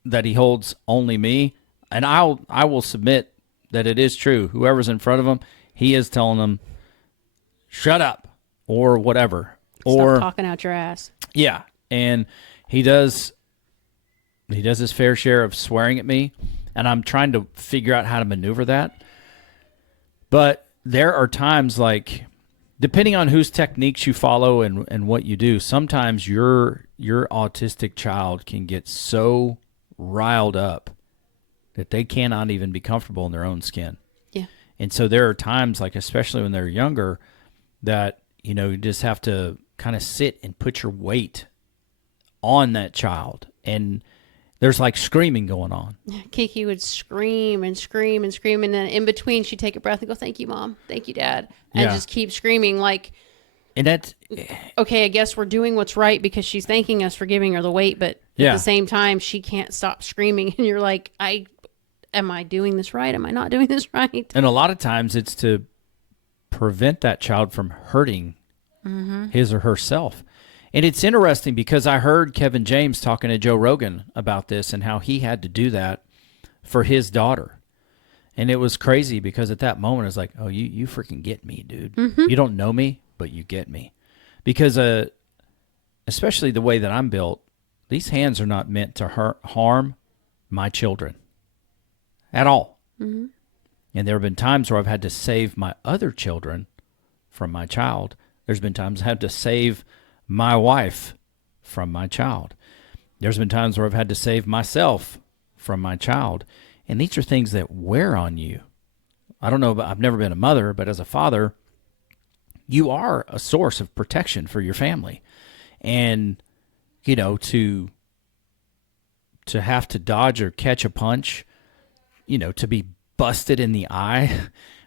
that he holds only me, and I will submit that it is true. Whoever's in front of him, he is telling them, shut up, or whatever. Stop talking out your ass. Yeah, and he does his fair share of swearing at me, and I'm trying to figure out how to maneuver that. But there are times, like, depending on whose techniques you follow and what you do, sometimes your autistic child can get so riled up that they cannot even be comfortable in their own skin. Yeah. And so there are times, like especially when they're younger, that you just have to kind of sit and put your weight on that child, and there's like screaming going on. Kiki would scream and scream and scream, and then in between she'd take a breath and go, "Thank you, Mom. Thank you, Dad," and just keep screaming like. And that's okay. I guess we're doing what's right because she's thanking us for giving her the weight, but at the same time, she can't stop screaming, and you're like, am I doing this right? Am I not doing this right? And a lot of times it's to prevent that child from hurting his or herself. And it's interesting because I heard Kevin James talking to Joe Rogan about this and how he had to do that for his daughter. And it was crazy because at that moment, I was like, oh, you freaking get me, dude. You don't know me, but you get me. Because especially the way that I'm built, these hands are not meant to harm my children at all. And there have been times where I've had to save my other children from my child. There's been times I had to save my wife from my child. There's been times where I've had to save myself from my child. And these are things that wear on you. I don't know, but I've never been a mother, but as a father, you are a source of protection for your family. And, to have to dodge or catch a punch, to be busted in the eye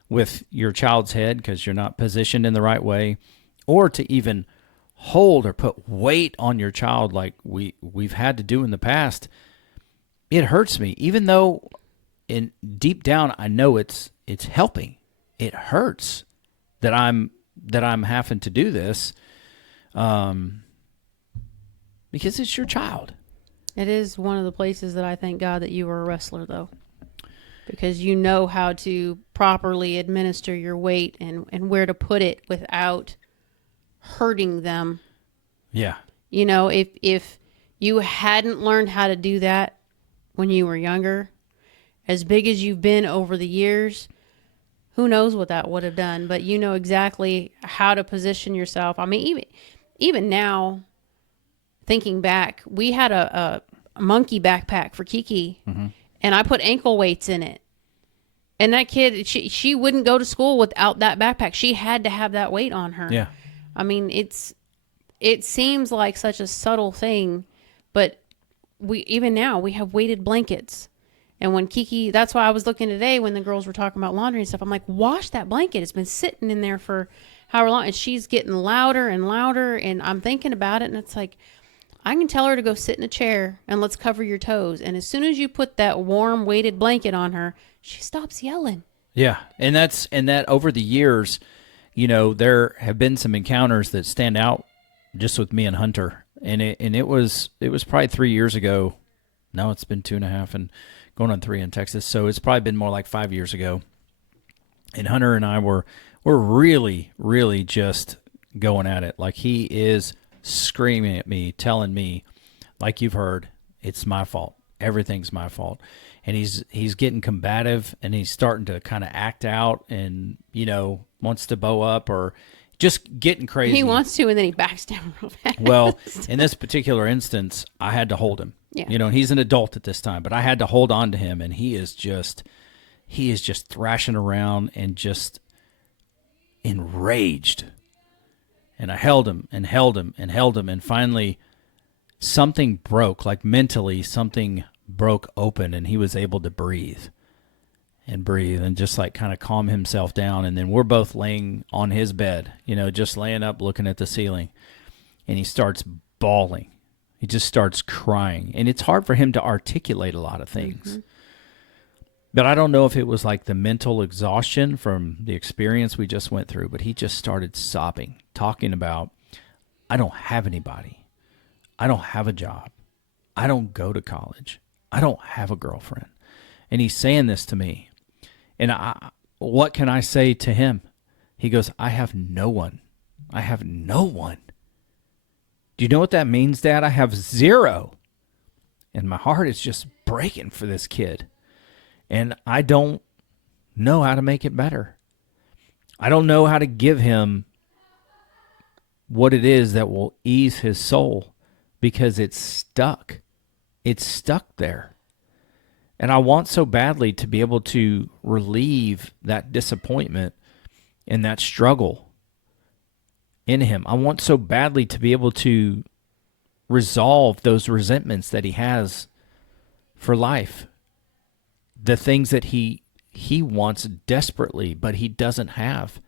with your child's head because you're not positioned in the right way, or to even hold or put weight on your child like we've had to do in the past, it hurts me. Even though deep down I know it's helping. It hurts that I'm having to do this because it's your child. It is one of the places that I thank God that you were a wrestler, though, because you know how to properly administer your weight and where to put it without hurting them. Yeah. If you hadn't learned how to do that when you were younger, as big as you've been over the years, who knows what that would have done, but you know exactly how to position yourself. I mean, even now, thinking back, we had a monkey backpack for Kiki, and I put ankle weights in it. And that kid, she wouldn't go to school without that backpack. She had to have that weight on her. Yeah. I mean, it seems like such a subtle thing, but even now we have weighted blankets. And when Kiki, that's why I was looking today when the girls were talking about laundry and stuff. I'm like, wash that blanket. It's been sitting in there for however long. And she's getting louder and louder. And I'm thinking about it. And it's like, I can tell her to go sit in a chair and let's cover your toes. And as soon as you put that warm weighted blanket on her, she stops yelling. Yeah. And that over the years, there have been some encounters that stand out just with me and Hunter. And it was probably 3 years ago. No, it's been 2.5 and going on 3 in Texas. So it's probably been more like 5 years ago. And Hunter and I were really, really just going at it. Like, he is screaming at me, telling me, like you've heard, it's my fault. Everything's my fault. And he's getting combative, and he's starting to kind of act out and, wants to bow up or just getting crazy. He wants to, and then he backs down real fast. Well, in this particular instance, I had to hold him. Yeah. And he's an adult at this time, but I had to hold on to him, and he is just thrashing around and just enraged. And I held him and held him and held him, and finally something broke, like mentally something broke open, and he was able to breathe and just like kind of calm himself down. And then we're both laying on his bed, just laying up looking at the ceiling, and he starts bawling. He just starts crying, and it's hard for him to articulate a lot of things. Mm-hmm. But I don't know if it was like the mental exhaustion from the experience we just went through, but he just started sobbing, talking about, I don't have anybody. I don't have a job. I don't go to college. I don't have a girlfriend. And he's saying this to me. And what can I say to him? He goes, I have no one. I have no one. Do you know what that means, Dad? I have zero. And my heart is just breaking for this kid. And I don't know how to make it better. I don't know how to give him what it is that will ease his soul, because it's stuck. It's stuck there. And I want so badly to be able to relieve that disappointment and that struggle in him. I want so badly to be able to resolve those resentments that he has for life. The things that he wants desperately, but he doesn't have.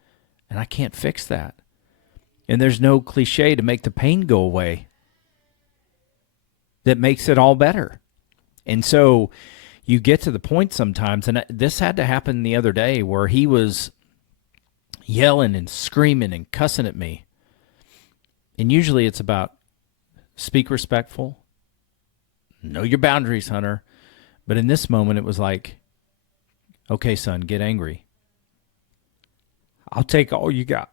And I can't fix that. And there's no cliche to make the pain go away that makes it all better. And so you get to the point sometimes, and this had to happen the other day, where he was yelling and screaming and cussing at me. And usually it's about speak respectful, know your boundaries, Hunter. But in this moment, it was like, okay, son, get angry. I'll take all you got.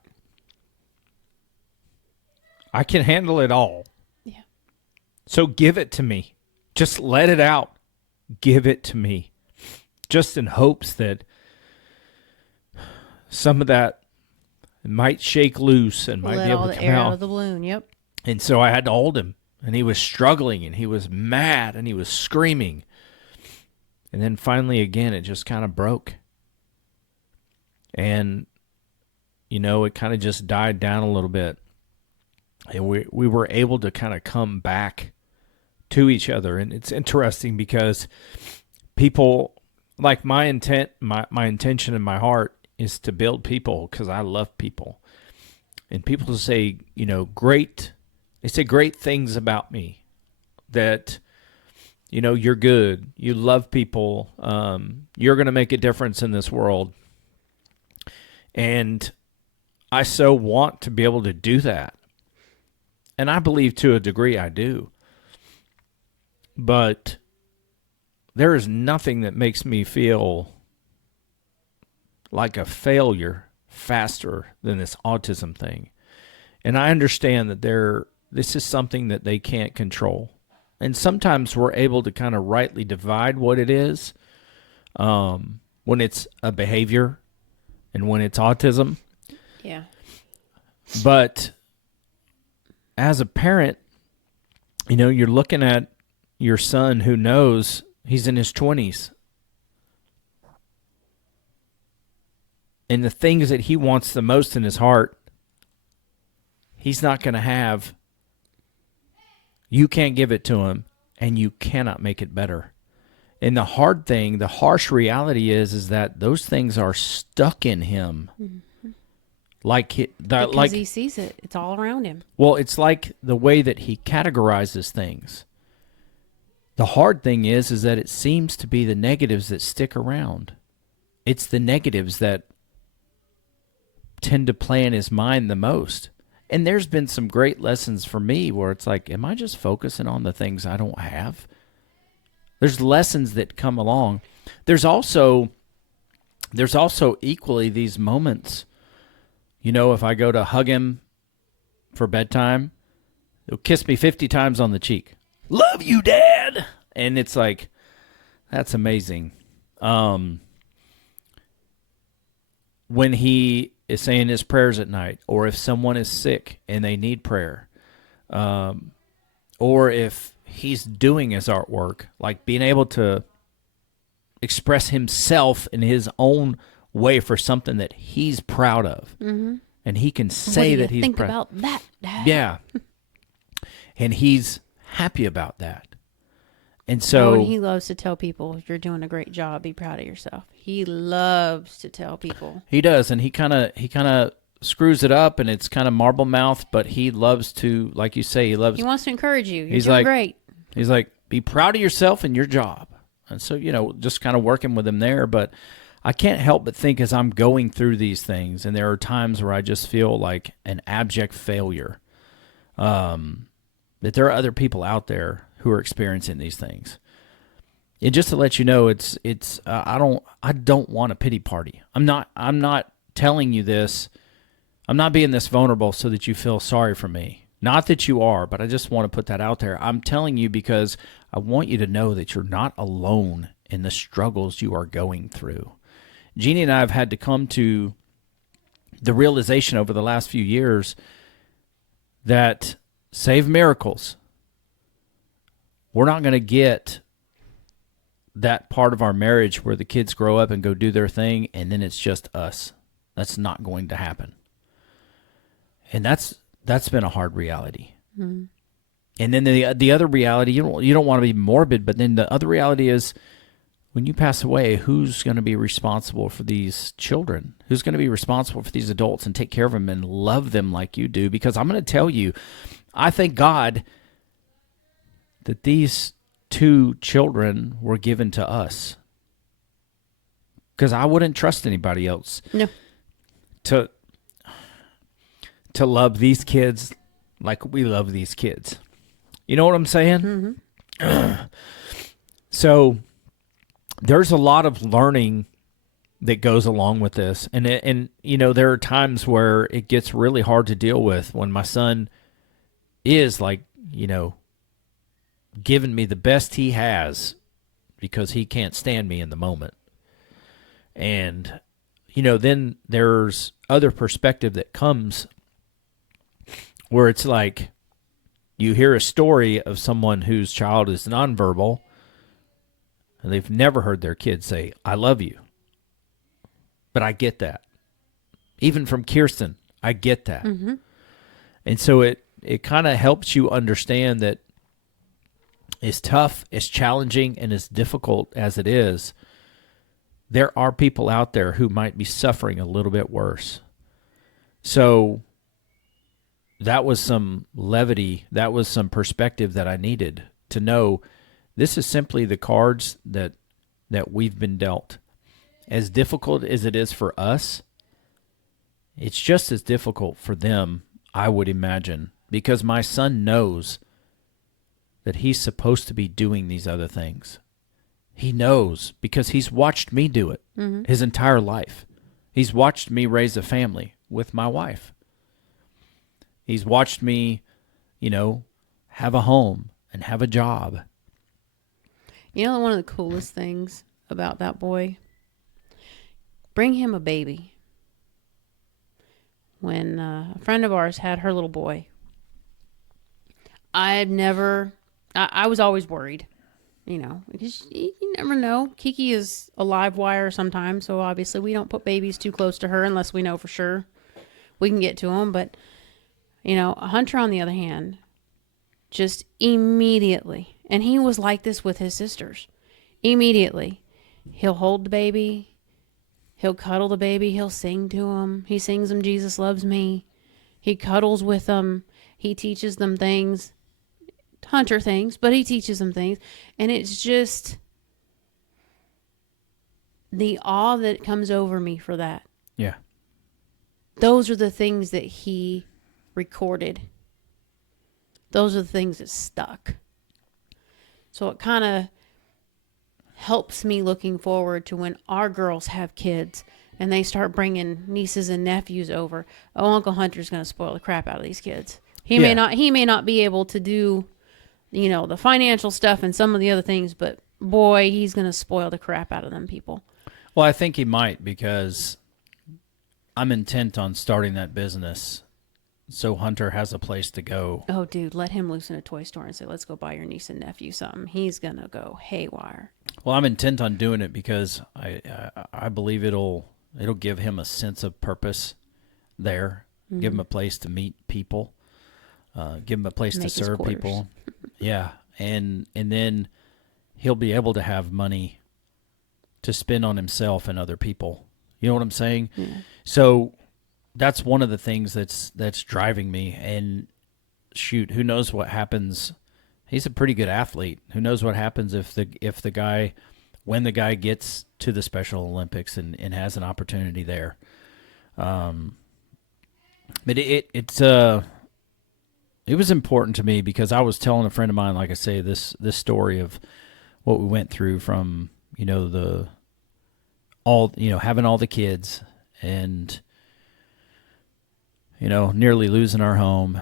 I can handle it all. Yeah. So give it to me. Just let it out. Give it to me. Just in hopes that some of that might shake loose and might be able to come out. Let all the air out of the balloon, yep. And so I had to hold him. And he was struggling, and he was mad, and he was screaming. And then finally, again, it just kind of broke. And, it kind of just died down a little bit. And we were able to kind of come back to each other. And it's interesting because people, like my intention in my heart is to build people, because I love people. And people say, they say great things about me, that you're good, you love people, you're going to make a difference in this world. And I so want to be able to do that. And I believe to a degree I do. But there is nothing that makes me feel like a failure faster than this autism thing. And I understand that this is something that they can't control. And sometimes we're able to kind of rightly divide what it is. when it's a behavior and when it's autism. Yeah. But as a parent, you're looking at your son who knows he's in his 20s. And the things that he wants the most in his heart, he's not going to have. You can't give it to him, and you cannot make it better. And the hard thing, the harsh reality is that those things are stuck in him. Mm-hmm. Because he sees it. It's all around him. Well, it's like the way that he categorizes things. The hard thing is that it seems to be the negatives that stick around. It's the negatives that tend to play in his mind the most. And there's been some great lessons for me where it's like, am I just focusing on the things I don't have? There's lessons that come along. There's also equally these moments, if I go to hug him for bedtime, he'll kiss me 50 times on the cheek. Love you, Dad. And it's like, that's amazing. When he is saying his prayers at night, or if someone is sick and they need prayer, or if he's doing his artwork, like being able to express himself in his own way for something that he's proud of. Mm-hmm. And he can say that he's proud. Think about that, Dad. Yeah. And he's happy about that. And so and he loves to tell people, you're doing a great job, be proud of yourself. He loves to tell people. He does, and he kind of screws it up, and it's kind of marble mouth, but he loves to, like you say, he wants to encourage you. You're doing great. He's like, be proud of yourself and your job. And so, just kind of working with him there. But I can't help but think as I'm going through these things, and there are times where I just feel like an abject failure, that there are other people out there who are experiencing these things. And just to let you know, it's I don't want a pity party. I'm not telling you this. I'm not being this vulnerable so that you feel sorry for me. Not that you are, but I just want to put that out there. I'm telling you because I want you to know that you're not alone in the struggles you are going through. Jeannie and I have had to come to the realization over the last few years that, save miracles, we're not going to get that part of our marriage where the kids grow up and go do their thing and then it's just us. That's not going to happen. And that's been a hard reality. Mm-hmm. And then the other reality, you don't want to be morbid, but then the other reality is when you pass away, who's going to be responsible for these children? Who's going to be responsible for these adults and take care of them and love them like you do? Because I'm going to tell you, I thank God that these 2 children were given to us. Because I wouldn't trust anybody else to love these kids like we love these kids. You know what I'm saying? Mm-hmm. So there's a lot of learning that goes along with this. And there are times where it gets really hard to deal with when my son is like, giving me the best he has because he can't stand me in the moment. And, then there's other perspective that comes where it's like you hear a story of someone whose child is nonverbal and they've never heard their kid say, I love you. But I get that. Even from Kirsten, I get that. Mm-hmm. And so it kind of helps you understand that as tough, as challenging, and as difficult as it is, there are people out there who might be suffering a little bit worse. So that was some levity, that was some perspective that I needed to know this is simply the cards that we've been dealt. As difficult as it is for us, it's just as difficult for them, I would imagine, because my son knows that he's supposed to be doing these other things. He knows because he's watched me do it his entire life. He's watched me raise a family with my wife. He's watched me, have a home and have a job. One of the coolest things about that boy. Bring him a baby. When a friend of ours had her little boy, I was always worried, because you never know. Kiki is a live wire sometimes, so obviously we don't put babies too close to her unless we know for sure we can get to them. But, Hunter, on the other hand, just immediately, and he was like this with his sisters, immediately, he'll hold the baby, he'll cuddle the baby, he'll sing to him. He sings them Jesus Loves Me. He cuddles with them. He teaches them things. Hunter things, but he teaches them things. And it's just the awe that comes over me for that. Yeah. Those are the things that he recorded. Those are the things that stuck. So it kind of helps me looking forward to when our girls have kids and they start bringing nieces and nephews over. Oh, Uncle Hunter's going to spoil the crap out of these kids. He may not be able to do, the financial stuff and some of the other things, but boy, he's going to spoil the crap out of them people. Well, I think he might, because I'm intent on starting that business so Hunter has a place to go. Oh, dude, let him loose in a toy store and say, let's go buy your niece and nephew something. He's going to go haywire. Well, I'm intent on doing it because I believe it'll give him a sense of purpose there, give him a place to meet people, give him a place to serve people. Yeah, and then he'll be able to have money to spend on himself and other people. You know what I'm saying? Yeah. So that's one of the things that's driving me. And shoot, who knows what happens? He's a pretty good athlete. Who knows what happens when the guy gets to the Special Olympics and has an opportunity there. But it was important to me because I was telling a friend of mine, like I say, this story of what we went through from, having all the kids and, nearly losing our home,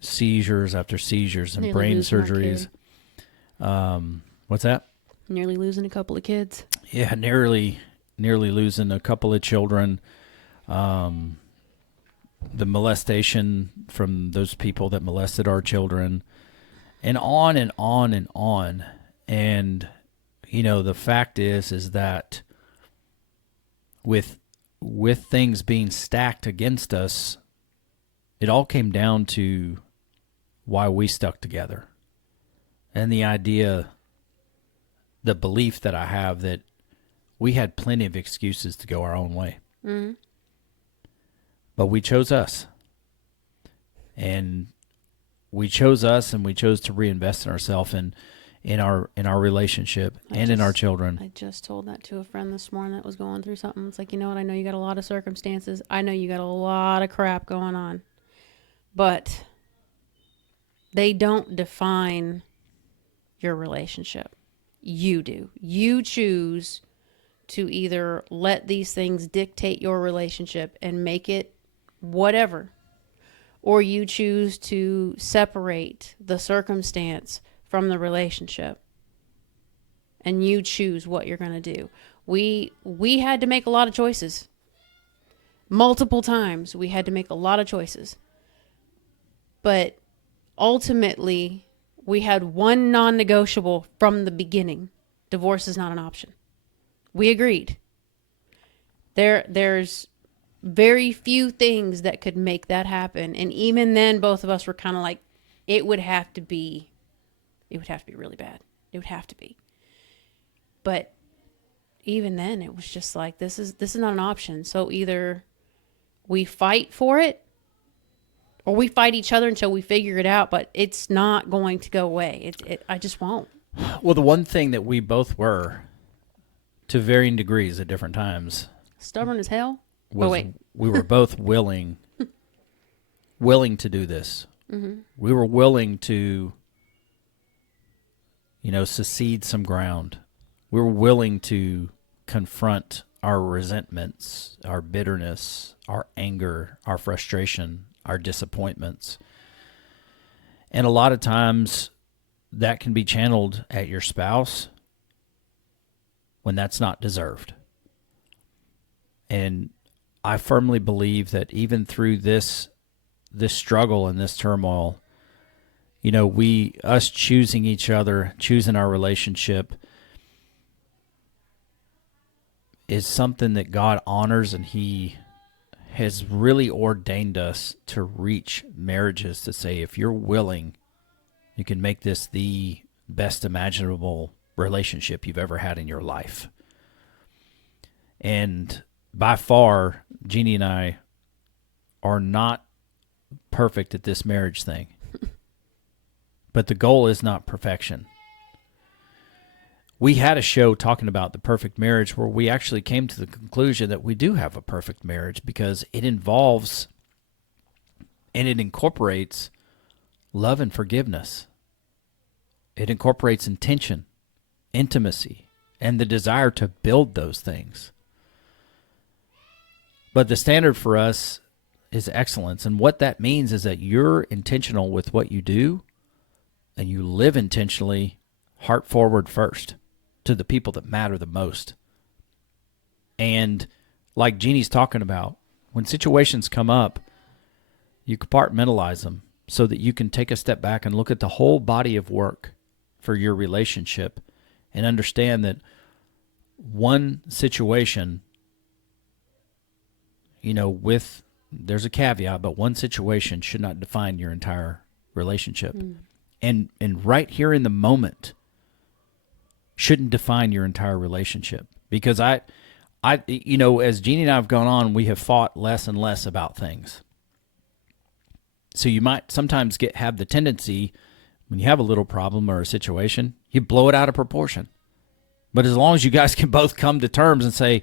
seizures after seizures and Nearly brain losing our surgeries. What's that? Nearly losing a couple of kids. Yeah, nearly losing a couple of children. The molestation from those people that molested our children, and on and on and on. And, the fact is that with things being stacked against us, it all came down to why we stuck together. And the belief that I have that we had plenty of excuses to go our own way. Mm-hmm. But we chose us. And we chose us, and we chose to reinvest in ourselves and in our relationship in our children. I just told that to a friend this morning that was going through something. It's like, I know you got a lot of circumstances. I know you got a lot of crap going on. But they don't define your relationship. You do. You choose to either let these things dictate your relationship and make it whatever, or you choose to separate the circumstance from the relationship, and you choose what you're going to do. We had to make a lot of choices. Multiple times we had to make a lot of choices. But ultimately, we had one non-negotiable from the beginning. Divorce is not an option. We agreed. There's very few things that could make that happen. And even then, both of us were kind of like, it would have to be really bad. It would have to be. But even then, it was just like, this is not an option. So either we fight for it, or we fight each other until we figure it out, but it's not going to go away. I just won't. Well, the one thing that we both were, to varying degrees at different times, stubborn as hell. We were both willing to do this. Mm-hmm. We were willing to, secede some ground. We were willing to confront our resentments, our bitterness, our anger, our frustration, our disappointments. And a lot of times that can be channeled at your spouse when that's not deserved. And I firmly believe that even through this struggle and this turmoil, you know, us choosing each other, choosing our relationship is something that God honors, and He has really ordained us to reach marriages to say, if you're willing, you can make this the best imaginable relationship you've ever had in your life. And by far, Jeannie and I are not perfect at this marriage thing. But the goal is not perfection. We had a show talking about the perfect marriage where we actually came to the conclusion that we do have a perfect marriage because it involves and it incorporates love and forgiveness. It incorporates intention, intimacy, and the desire to build those things. But the standard for us is excellence. And what that means is that you're intentional with what you do and you live intentionally, heart forward first, to the people that matter the most. And like Jeannie's talking about, when situations come up, you compartmentalize them so that you can take a step back and look at the whole body of work for your relationship and understand that one situation, you know, there's a caveat, but one situation should not define your entire relationship. And right here in the moment shouldn't define your entire relationship. Because I, you know, as Jeannie and I have gone on, we have fought less and less about things. So you might sometimes have the tendency, when you have a little problem or a situation, you blow it out of proportion. But as long as you guys can both come to terms and say,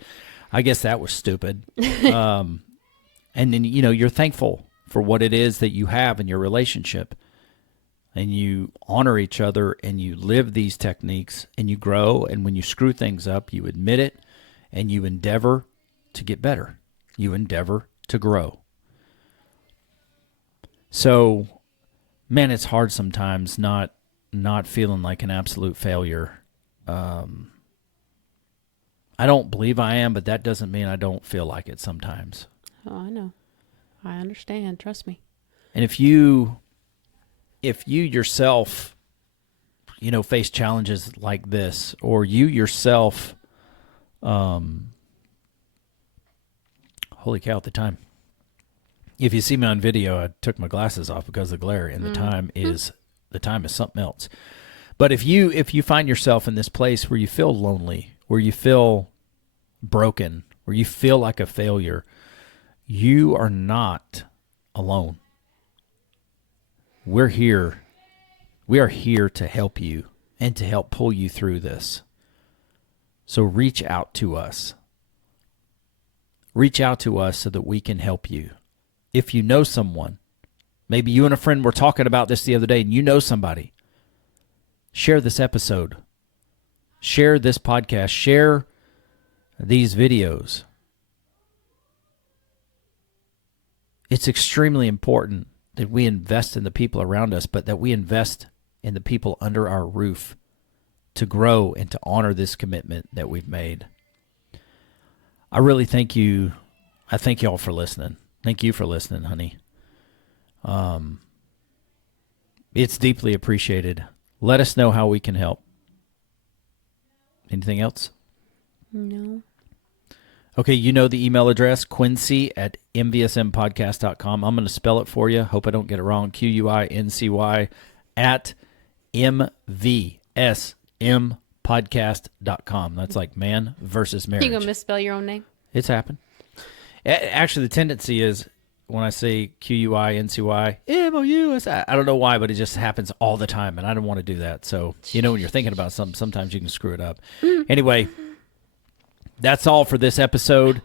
I guess that was stupid. And then, you know, you're thankful for what it is that you have in your relationship. And you honor each other and you live these techniques and you grow. And when you screw things up, you admit it and you endeavor to get better. You endeavor to grow. So, man, it's hard sometimes not feeling like an absolute failure. I don't believe I am, but that doesn't mean I don't feel like it sometimes. Oh, I know. I understand. Trust me. And if you yourself, you know, face challenges like this, or you yourself, holy cow, at the time. If you see me on video, I took my glasses off because of the glare, and the time is something else. But if you find yourself in this place where you feel lonely, where you feel broken, where you feel like a failure, you are not alone. We're here. We are here to help you and to help pull you through this. So reach out to us. Reach out to us so that we can help you. If you know someone, maybe you and a friend were talking about this the other day and you know somebody, share this episode. Share this podcast. Share these videos. It's extremely important that we invest in the people around us, but that we invest in the people under our roof to grow and to honor this commitment that we've made. I really thank you. I thank you all for listening. Thank you for listening, honey. It's deeply appreciated. Let us know how we can help. Anything else? No. Okay, you know the email address, Quincy@mvsmpodcast.com. I'm going to spell it for you. Hope I don't get it wrong. QUINCY @mvsmpodcast.com. That's like man versus marriage. You going to misspell your own name? It's happened. Actually, the tendency is when I say QUINCY, MOUS, I don't know why, but it just happens all the time, and I don't want to do that. So, you know, when you're thinking about something, sometimes you can screw it up. Anyway, that's all for this episode.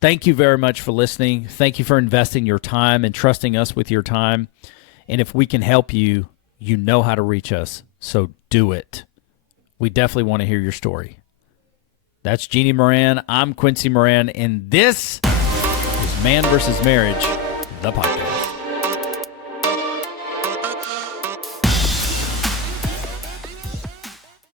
Thank you very much for listening. Thank you for investing your time and trusting us with your time. And if we can help you, you know how to reach us. So do it. We definitely want to hear your story. That's Jeannie Moran. I'm Quincy Moran. And this is Man vs. Marriage, the podcast.